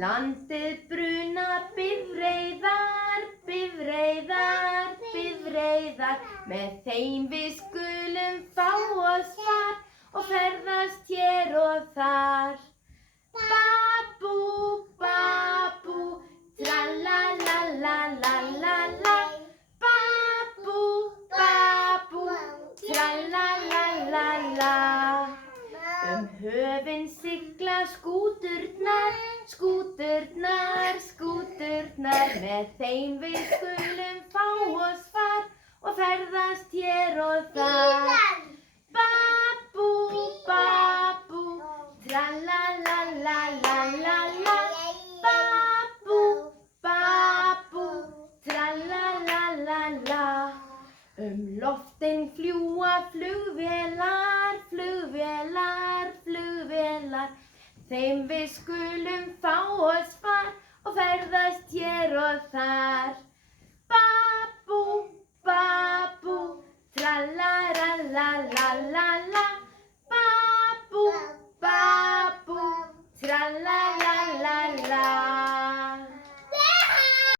landið bruna bifreiðar, bifreiðar, bifreiðar. Með þeim við skulum fá oss far og ferðast hér og þar. Babú, babú, tralalalalala. Babú, babú, tralalalala. Höfin sigla skúturnar, skúturnar, skúturnar. Með þeim við skulum fá oss far og ferðast hér og þar. Babú, babú, tralalalalala. Babú, babú, tralalalala. Loftin fljúga flugvélar, flugvélar, flugvélar. Þeim við skulum fá oss far og ferðast hér og þar. Babú, babú, tralalalalala.